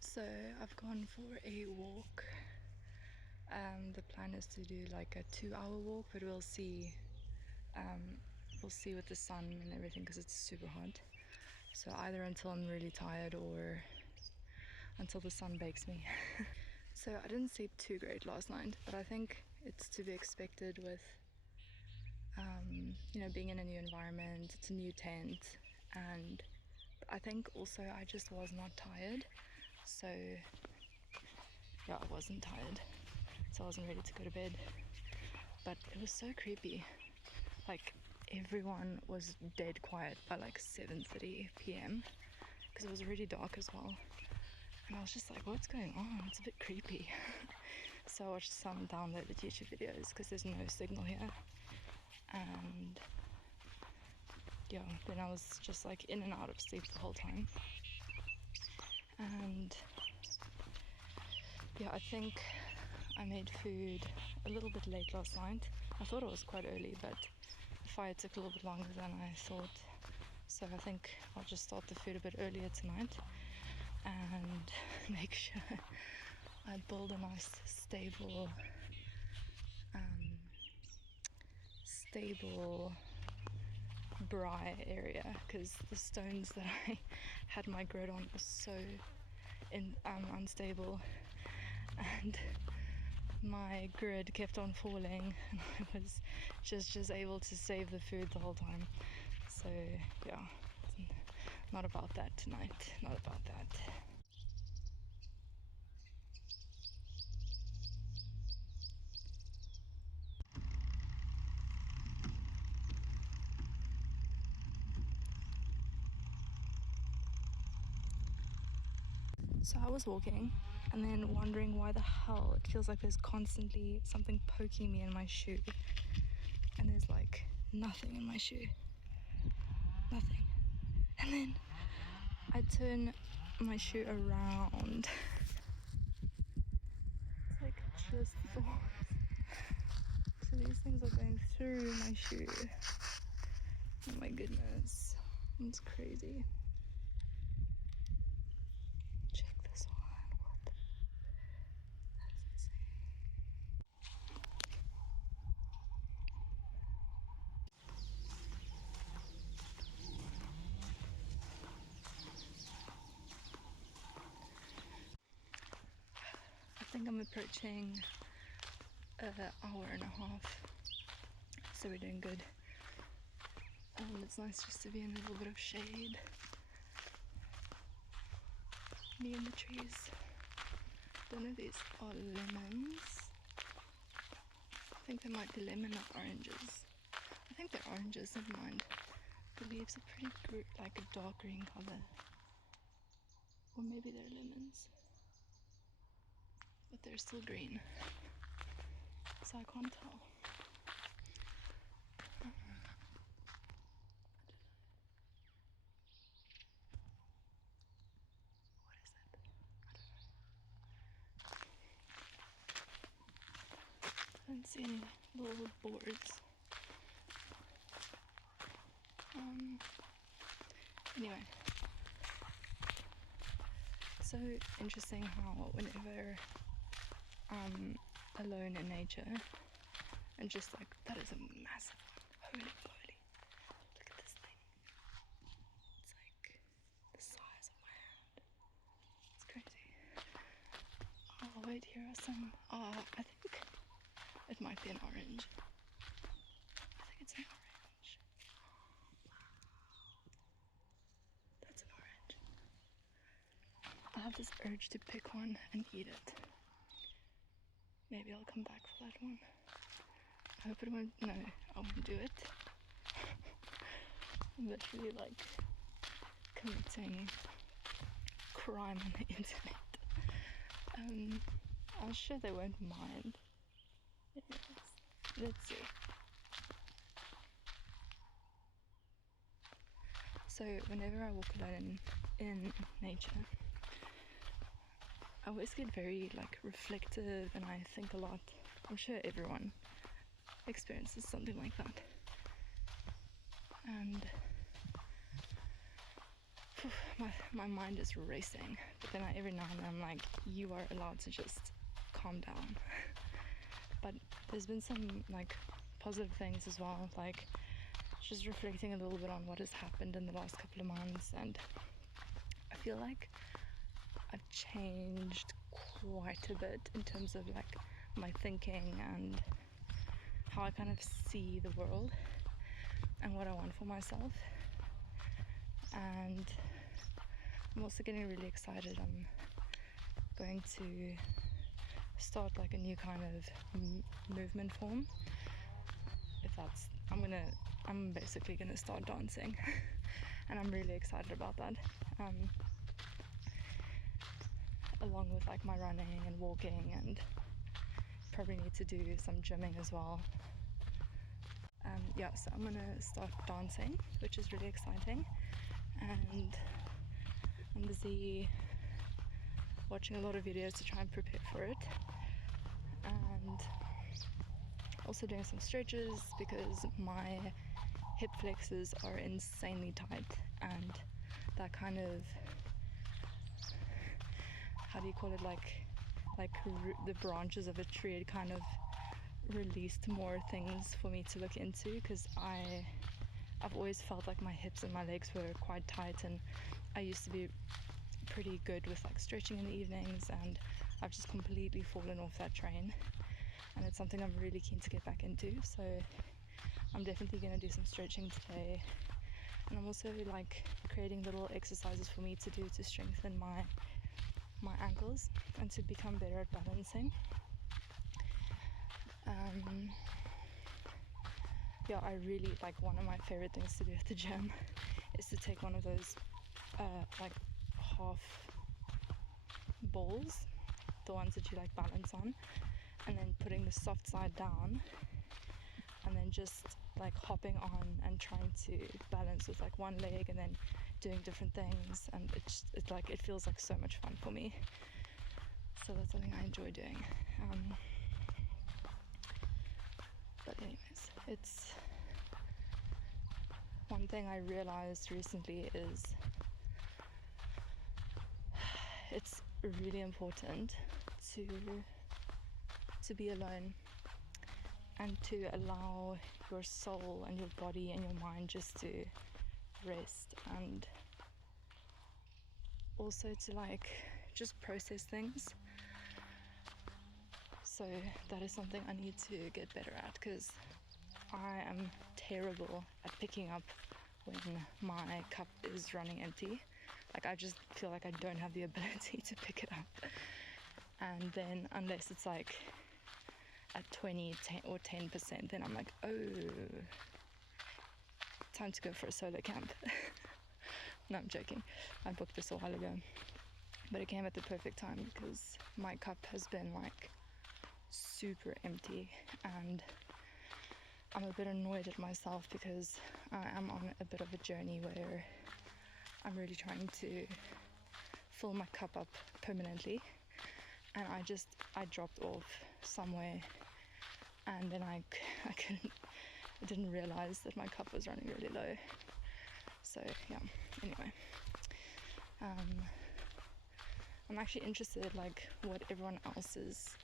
So I've gone for a walk. The plan is to do like a 2-hour walk, but we'll see. We'll see with the sun and everything because it's super hot. So either until I'm really tired or until the sun bakes me. So I didn't sleep too great last night, but I think it's to be expected with, you know, being in a new environment. It's a new tent, and I think also I just was not tired. So yeah, I wasn't tired, so I wasn't ready to go to bed. But it was so creepy. Like, everyone was dead quiet by like 7:30 p.m. because it was really dark as well. And I was just like, what's going on? It's a bit creepy. So I watched some downloaded YouTube videos because there's no signal here. And yeah, then I was just like in and out of sleep the whole time. And yeah, I think I made food a little bit late last night. I thought it was quite early, but the fire took a little bit longer than I thought. So I think I'll just start the food a bit earlier tonight and make sure I build a nice stable braai area, because the stones that I had my grid on were so unstable, and my grid kept on falling, and I was just able to save the food the whole time. So yeah, not about that tonight, not about that. So I was walking and then wondering why the hell it feels like there's constantly something poking me in my shoe, and there's like nothing in my shoe, nothing. And then I turn my shoe around. It's like just thorns. So these things are going through my shoe. Oh my goodness, it's crazy. Check this one. What? That is insane. I think I'm approaching an hour and a half, so we're doing good. It's nice just to be in a little bit of shade, me and the trees. Don't know if these are lemons. I think they might be lemon or oranges. I think they're oranges, never mind. The leaves are pretty like a dark green color. Or maybe they're lemons. But they're still green. So I can't tell. What is it? I don't know. I don't see any little boards. Anyway. So interesting how whenever I'm alone in nature, and just like, that is a massive one. Holy moly. Look at this thing. It's like the size of my hand. It's crazy. Oh wait, here are some, I think it might be an orange. I think it's an orange. Wow. That's an orange. I have this urge to pick one and eat it. Maybe I'll come back for that one. I hope it won't, no, I won't do it. I'm literally like committing crime on the internet. I'm sure they won't mind. Anyways, let's see. So whenever I walk alone in nature, I always get very like reflective and I think a lot. I'm sure everyone experiences something like that. and my mind is racing, but then every now and then I'm like, you are allowed to just calm down. But there's been some like positive things as well, like just reflecting a little bit on what has happened in the last couple of months, and I feel like I've changed quite a bit in terms of like my thinking and how I kind of see the world and what I want for myself. And I'm also getting really excited. I'm going to start like a new kind of movement form. I'm basically gonna start dancing, and I'm really excited about that. Along with like my running and walking, and probably need to do some gymming as well. So I'm gonna start dancing, which is really exciting, and I'm busy watching a lot of videos to try and prepare for it, and also doing some stretches because my hip flexors are insanely tight, and that kind of, how do you call it, like the branches of a tree, it kind of released more things for me to look into, because I've always felt like my hips and my legs were quite tight, and I used to be pretty good with like stretching in the evenings, and I've just completely fallen off that train, and it's something I'm really keen to get back into. So I'm definitely going to do some stretching today, and I'm also like creating little exercises for me to do to strengthen my ankles and to become better at balancing. I really like, one of my favorite things to do at the gym is to take one of those like half balls, the ones that you like balance on, and then putting the soft side down, and then just like hopping on and trying to balance with like one leg, and then doing different things, and it feels like so much fun for me. So that's something I enjoy doing. But anyways, it's one thing I realized recently is it's really important to be alone, and to allow your soul and your body and your mind just to rest, and also to like just process things. So that is something I need to get better at, because I am terrible at picking up when my cup is running empty. Like, I just feel like I don't have the ability to pick it up. And then unless it's like at 20 or 10%, then I'm like, oh, time to go for a solo camp. No, I'm joking. I booked this a while ago, but it came at the perfect time because my cup has been like super empty, and I'm a bit annoyed at myself because I am on a bit of a journey where I'm really trying to fill my cup up permanently, and I dropped off somewhere, and then I didn't realize that my cup was running really low. So yeah, anyway, I'm actually interested like what everyone else's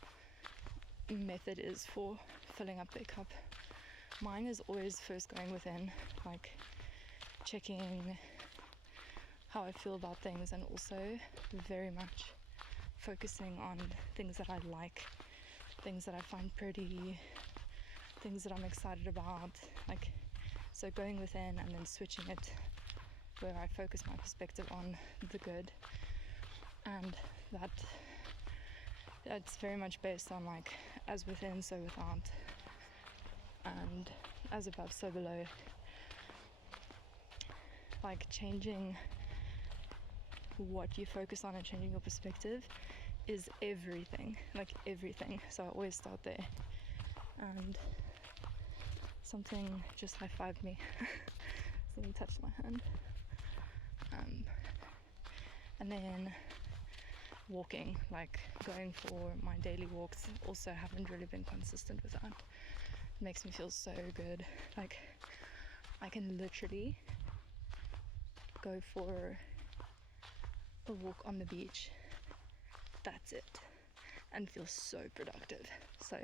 method is for filling up their cup. Mine is always first going within, like checking how I feel about things, and also very much focusing on things that I like, things that I find pretty, things that I'm excited about, like, so going within and then switching it where I focus my perspective on the good, and that's very much based on like as within so without, and as above so below. Like changing what you focus on and changing your perspective is everything, like everything. So I always start there. And something just high-fived me. Something touched my hand. And then walking, like going for my daily walks, also haven't really been consistent with that. It makes me feel so good. Like, I can literally go for a walk on the beach, that's it, and feel so productive. So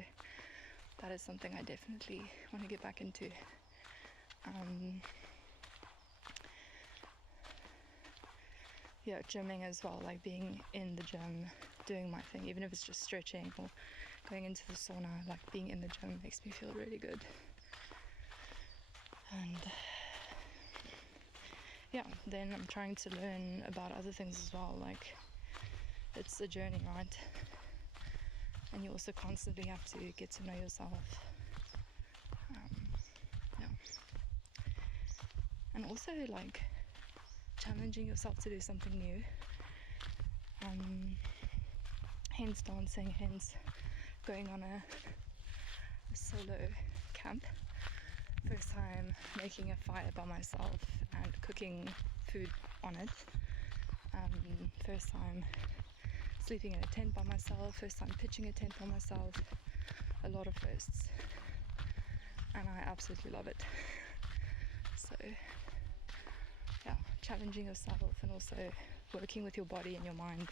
that is something I definitely want to get back into. Yeah, gymming as well, like being in the gym, doing my thing, even if it's just stretching or going into the sauna, like being in the gym makes me feel really good. And yeah, then I'm trying to learn about other things as well, like it's a journey, right? And you also constantly have to get to know yourself. Yeah. And also like challenging yourself to do something new. Hence dancing, hence going on a solo camp. First time making a fire by myself and cooking food on it. First time sleeping in a tent by myself. First time pitching a tent by myself. A lot of firsts. And I absolutely love it. So yeah, challenging yourself and also working with your body and your mind,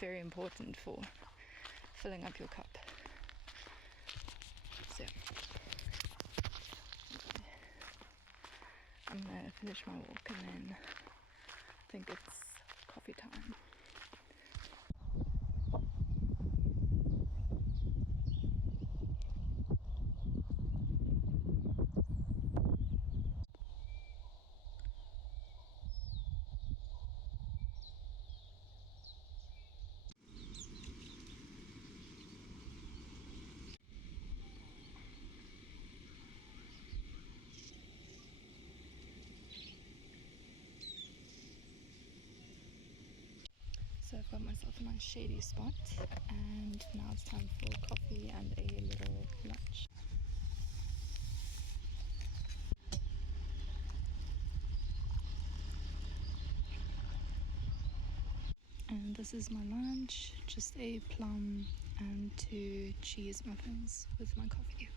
very important for filling up your cup. So yeah. I'm gonna finish my walk and then I think it's coffee time. So I've got myself a nice shady spot and now it's time for coffee and a little lunch. And this is my lunch, just a plum and 2 cheese muffins with my coffee.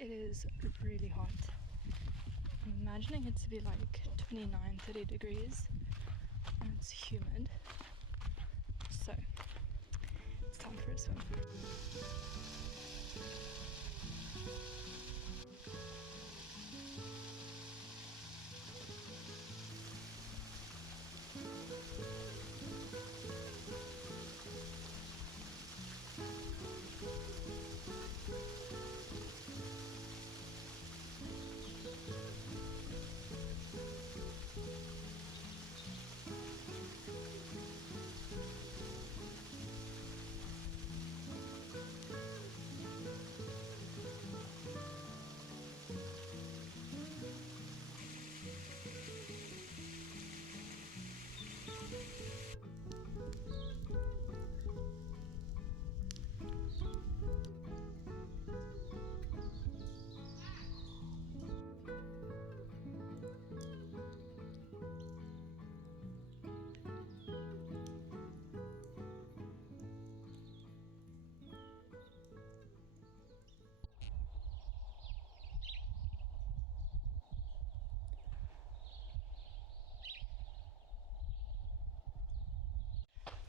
it is really hot. I'm imagining it to be like 29-30 degrees and it's humid. So it's time for a swim.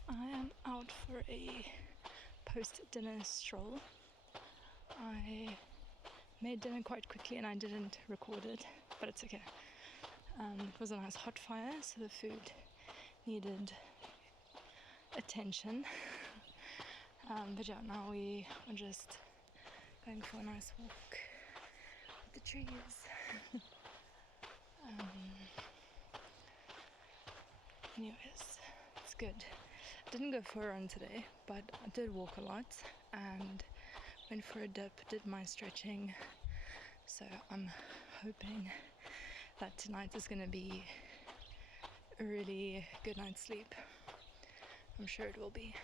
I am out for a post-dinner stroll. I made dinner quite quickly and I didn't record it, but it's okay. It was a nice hot fire, so the food needed attention. But yeah, now we are just going for a nice walk with the trees. Anyways, it's good. I didn't go for a run today, but I did walk a lot and went for a dip, did my stretching. So I'm hoping that tonight is going to be a really good night's sleep. I'm sure it will be.